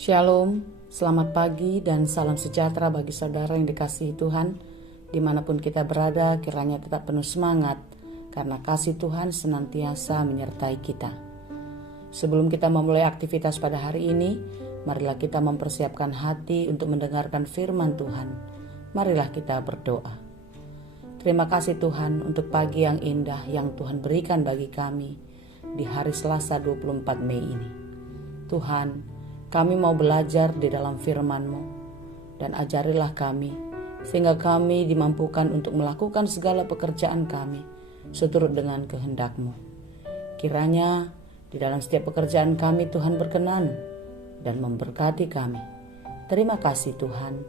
Shalom, selamat pagi dan salam sejahtera bagi saudara yang dikasihi Tuhan. Dimanapun kita berada, kiranya tetap penuh semangat, karena kasih Tuhan senantiasa menyertai kita. Sebelum kita memulai aktivitas pada hari ini, marilah kita mempersiapkan hati untuk mendengarkan firman Tuhan. Marilah kita berdoa. Terima kasih Tuhan untuk pagi yang indah yang Tuhan berikan bagi kami di hari Selasa 24 Mei ini. Tuhan, kami mau belajar di dalam firman-Mu, dan ajarilah kami, sehingga kami dimampukan untuk melakukan segala pekerjaan kami, seturut dengan kehendak-Mu. Kiranya di dalam setiap pekerjaan kami Tuhan berkenan, dan memberkati kami. Terima kasih Tuhan,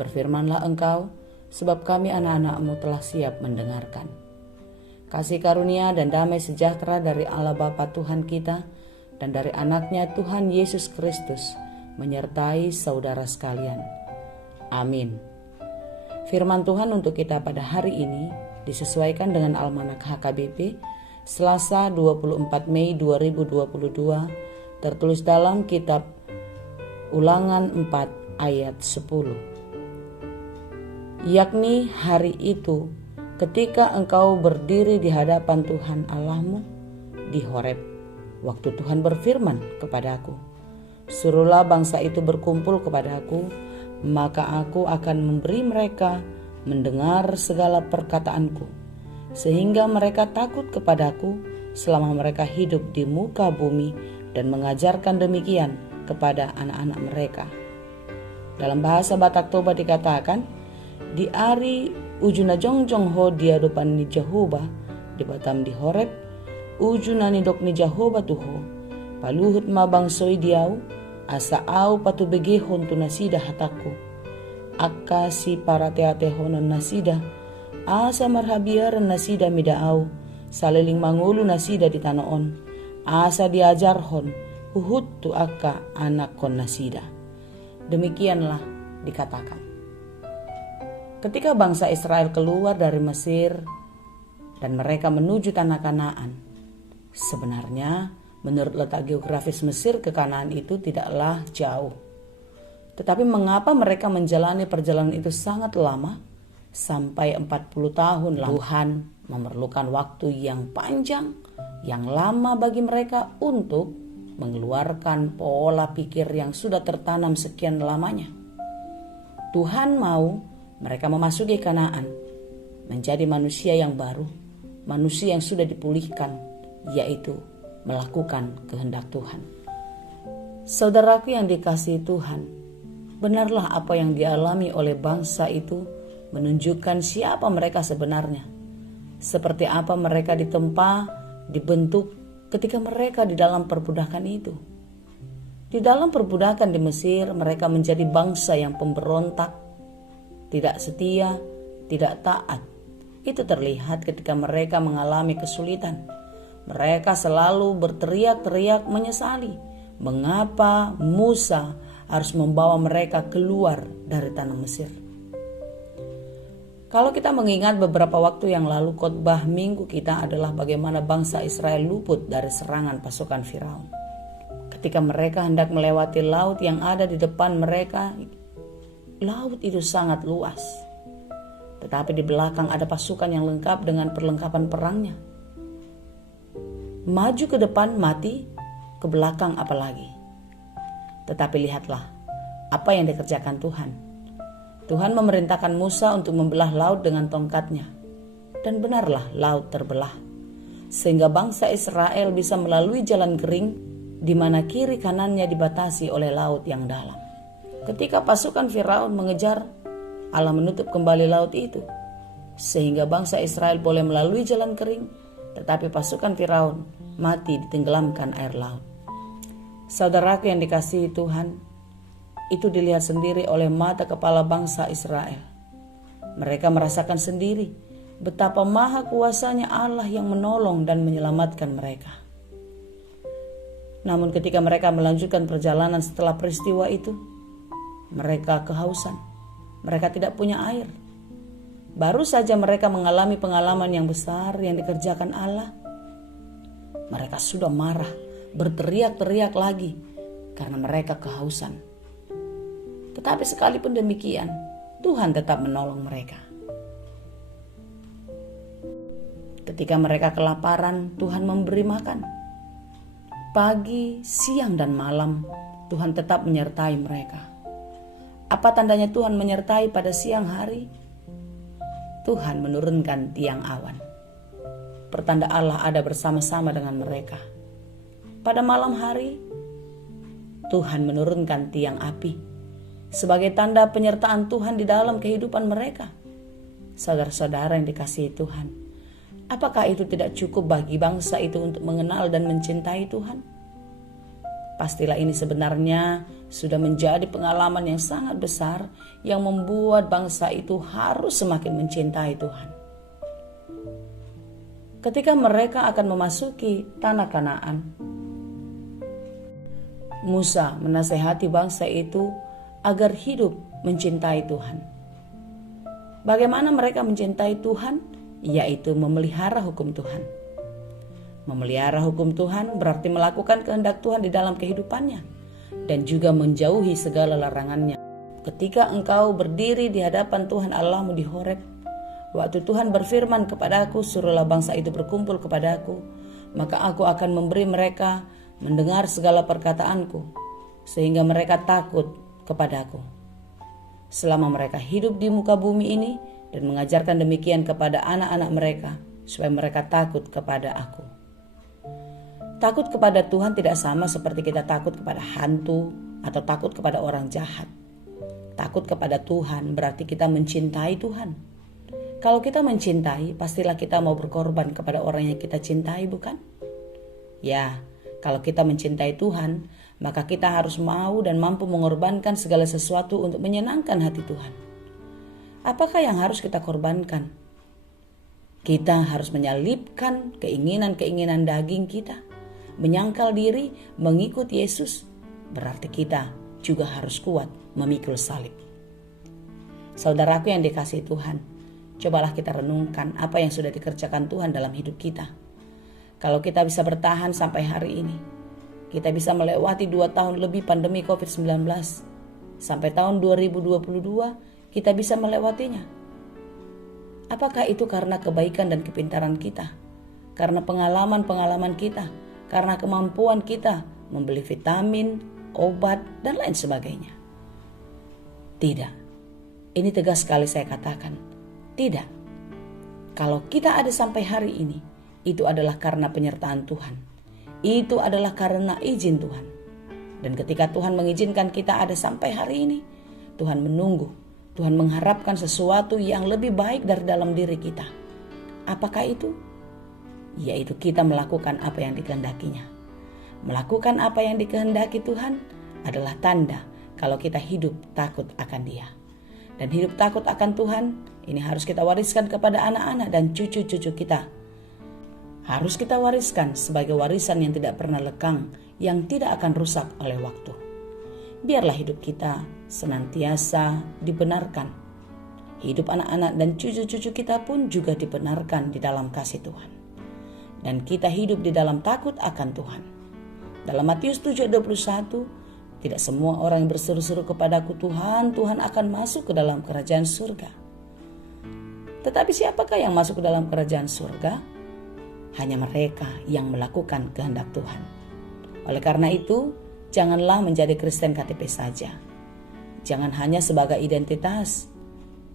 berfirmanlah Engkau, sebab kami anak-anak-Mu telah siap mendengarkan. Kasih karunia dan damai sejahtera dari Allah Bapa Tuhan kita, dan dari anaknya Tuhan Yesus Kristus menyertai saudara sekalian. Amin. Firman Tuhan untuk kita pada hari ini disesuaikan dengan Almanak HKBP Selasa 24 Mei 2022, tertulis dalam kitab Ulangan 4 ayat 10. Yakni hari itu ketika engkau berdiri di hadapan Tuhan Allahmu di Horeb, waktu Tuhan berfirman kepadaku, suruhlah bangsa itu berkumpul kepadaku, maka aku akan memberi mereka mendengar segala perkataanku, sehingga mereka takut kepadaku selama mereka hidup di muka bumi, dan mengajarkan demikian kepada anak-anak mereka. Dalam bahasa Batak Toba dikatakan, di ari ujuna jongjong ho dia depan ni Jehovah, di batam di Horeb, ujunani dok ni Jehovah tuho, paluhut mabang soy diau, asa au patu begehon tu nasida hataku, akka si para teatehonon nasida, asa marhabiaran nasida midaau, saliling mangulu nasida di tanoon, asa diajarhon, uhut tu akka anak kon nasida. Demikianlah dikatakan. Ketika bangsa Israel keluar dari Mesir dan mereka menuju tanah Kanaan, sebenarnya menurut letak geografis Mesir ke Kanaan itu tidaklah jauh. Tetapi mengapa mereka menjalani perjalanan itu sangat lama, sampai 40 tahun lama? Tuhan memerlukan waktu yang panjang, yang lama bagi mereka untuk mengeluarkan pola pikir yang sudah tertanam sekian lamanya. Tuhan mau mereka memasuki Kanaan, menjadi manusia yang baru, manusia yang sudah dipulihkan, yaitu melakukan kehendak Tuhan. Saudaraku yang dikasihi Tuhan, benarlah apa yang dialami oleh bangsa itu menunjukkan siapa mereka sebenarnya, seperti apa mereka ditempa, dibentuk ketika mereka di dalam perbudakan itu. Di dalam perbudakan di Mesir, mereka menjadi bangsa yang pemberontak, tidak setia, tidak taat. Itu terlihat ketika mereka mengalami kesulitan. Mereka selalu berteriak-teriak menyesali mengapa Musa harus membawa mereka keluar dari tanah Mesir. Kalau kita mengingat beberapa waktu yang lalu, khotbah minggu kita adalah bagaimana bangsa Israel luput dari serangan pasukan Firaun. Ketika mereka hendak melewati laut yang ada di depan mereka, laut itu sangat luas. Tetapi di belakang ada pasukan yang lengkap dengan perlengkapan perangnya. Maju ke depan mati, ke belakang apalagi. Tetapi lihatlah apa yang dikerjakan Tuhan. Tuhan memerintahkan Musa untuk membelah laut dengan tongkatnya. Dan benarlah laut terbelah, sehingga bangsa Israel bisa melalui jalan kering, di mana kiri kanannya dibatasi oleh laut yang dalam. Ketika pasukan Firaun mengejar, Allah menutup kembali laut itu, sehingga bangsa Israel boleh melalui jalan kering, tetapi pasukan Firaun mati ditenggelamkan air laut. Saudaraku yang dikasihi Tuhan, itu dilihat sendiri oleh mata kepala bangsa Israel. Mereka merasakan sendiri betapa maha kuasanya Allah yang menolong dan menyelamatkan mereka. Namun ketika mereka melanjutkan perjalanan setelah peristiwa itu, mereka kehausan. Mereka tidak punya air. Baru saja mereka mengalami pengalaman yang besar yang dikerjakan Allah, mereka sudah marah, berteriak-teriak lagi karena mereka kehausan. Tetapi sekalipun demikian, Tuhan tetap menolong mereka. Ketika mereka kelaparan, Tuhan memberi makan. Pagi, siang, dan malam, Tuhan tetap menyertai mereka. Apa tandanya Tuhan menyertai pada siang hari? Tuhan menurunkan tiang awan. Pertanda Allah ada bersama-sama dengan mereka. Pada malam hari, Tuhan menurunkan tiang api sebagai tanda penyertaan Tuhan di dalam kehidupan mereka. Saudara-saudara yang dikasihi Tuhan, apakah itu tidak cukup bagi bangsa itu untuk mengenal dan mencintai Tuhan? Pastilah ini sebenarnya sudah menjadi pengalaman yang sangat besar yang membuat bangsa itu harus semakin mencintai Tuhan. Ketika mereka akan memasuki tanah Kanaan, Musa menasehati bangsa itu agar hidup mencintai Tuhan. Bagaimana mereka mencintai Tuhan? Yaitu memelihara hukum Tuhan. Memelihara hukum Tuhan berarti melakukan kehendak Tuhan di dalam kehidupannya dan juga menjauhi segala larangannya. Ketika engkau berdiri di hadapan Tuhan Allahmu di Horeb, waktu Tuhan berfirman kepadaku, suruhlah bangsa itu berkumpul kepadaku, maka aku akan memberi mereka mendengar segala perkataanku, sehingga mereka takut kepadaku. Selama mereka hidup di muka bumi ini, dan mengajarkan demikian kepada anak-anak mereka, supaya mereka takut kepada aku. Takut kepada Tuhan tidak sama seperti kita takut kepada hantu atau takut kepada orang jahat. Takut kepada Tuhan berarti kita mencintai Tuhan. Kalau kita mencintai, pastilah kita mau berkorban kepada orang yang kita cintai, bukan? Ya, kalau kita mencintai Tuhan, maka kita harus mau dan mampu mengorbankan segala sesuatu untuk menyenangkan hati Tuhan. Apakah yang harus kita korbankan? Kita harus menyalipkan keinginan-keinginan daging kita, menyangkal diri, mengikut Yesus. Berarti kita juga harus kuat memikul salib. Saudaraku yang dikasihi Tuhan, cobalah kita renungkan apa yang sudah dikerjakan Tuhan dalam hidup kita. Kalau kita bisa bertahan sampai hari ini, kita bisa melewati 2 tahun lebih pandemi COVID-19. Sampai tahun 2022, kita bisa melewatinya. Apakah itu karena kebaikan dan kepintaran kita? Karena pengalaman-pengalaman kita? Karena kemampuan kita membeli vitamin, obat, dan lain sebagainya? Tidak. Ini tegas sekali saya katakan. Tidak. Kalau kita ada sampai hari ini, itu adalah karena penyertaan Tuhan. Itu adalah karena izin Tuhan. Dan ketika Tuhan mengizinkan kita ada sampai hari ini, Tuhan menunggu, Tuhan mengharapkan sesuatu yang lebih baik dari dalam diri kita. Apakah itu? Yaitu kita melakukan apa yang dikehendakinya. Melakukan apa yang dikehendaki Tuhan adalah tanda kalau kita hidup takut akan Dia. Dan hidup takut akan Tuhan, ini harus kita wariskan kepada anak-anak dan cucu-cucu kita. Harus kita wariskan sebagai warisan yang tidak pernah lekang, yang tidak akan rusak oleh waktu. Biarlah hidup kita senantiasa dibenarkan. Hidup anak-anak dan cucu-cucu kita pun juga dibenarkan di dalam kasih Tuhan. Dan kita hidup di dalam takut akan Tuhan. Dalam Matius 7:21, tidak semua orang yang berseru-seru kepadaku, Tuhan, Tuhan akan masuk ke dalam kerajaan surga. Tetapi siapakah yang masuk ke dalam kerajaan surga? Hanya mereka yang melakukan kehendak Tuhan. Oleh karena itu, janganlah menjadi Kristen KTP saja. Jangan hanya sebagai identitas,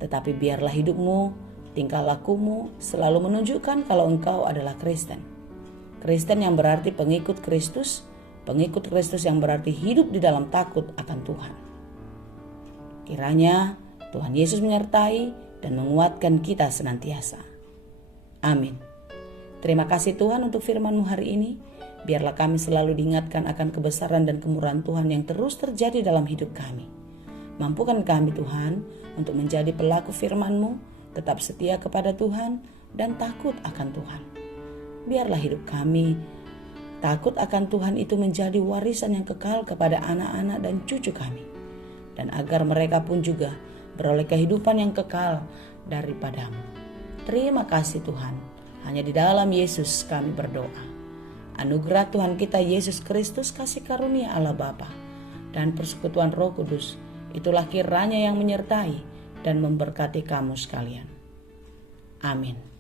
tetapi biarlah hidupmu, tingkah lakumu selalu menunjukkan kalau engkau adalah Kristen. Kristen yang berarti pengikut Kristus, pengikut Kristus yang berarti hidup di dalam takut akan Tuhan. Kiranya Tuhan Yesus menyertai dan menguatkan kita senantiasa. Amin. Terima kasih Tuhan untuk firman-Mu hari ini. Biarlah kami selalu diingatkan akan kebesaran dan kemurahan Tuhan yang terus terjadi dalam hidup kami. Mampukan kami Tuhan untuk menjadi pelaku firman-Mu, tetap setia kepada Tuhan dan takut akan Tuhan. Biarlah hidup kami takut akan Tuhan itu menjadi warisan yang kekal kepada anak-anak dan cucu kami. Dan agar mereka pun juga beroleh kehidupan yang kekal daripada-Mu. Terima kasih Tuhan. Hanya di dalam Yesus kami berdoa. Anugerah Tuhan kita Yesus Kristus, kasih karunia Allah Bapa, dan persekutuan Roh Kudus Itulah kiranya yang menyertai dan memberkati kamu sekalian. Amin.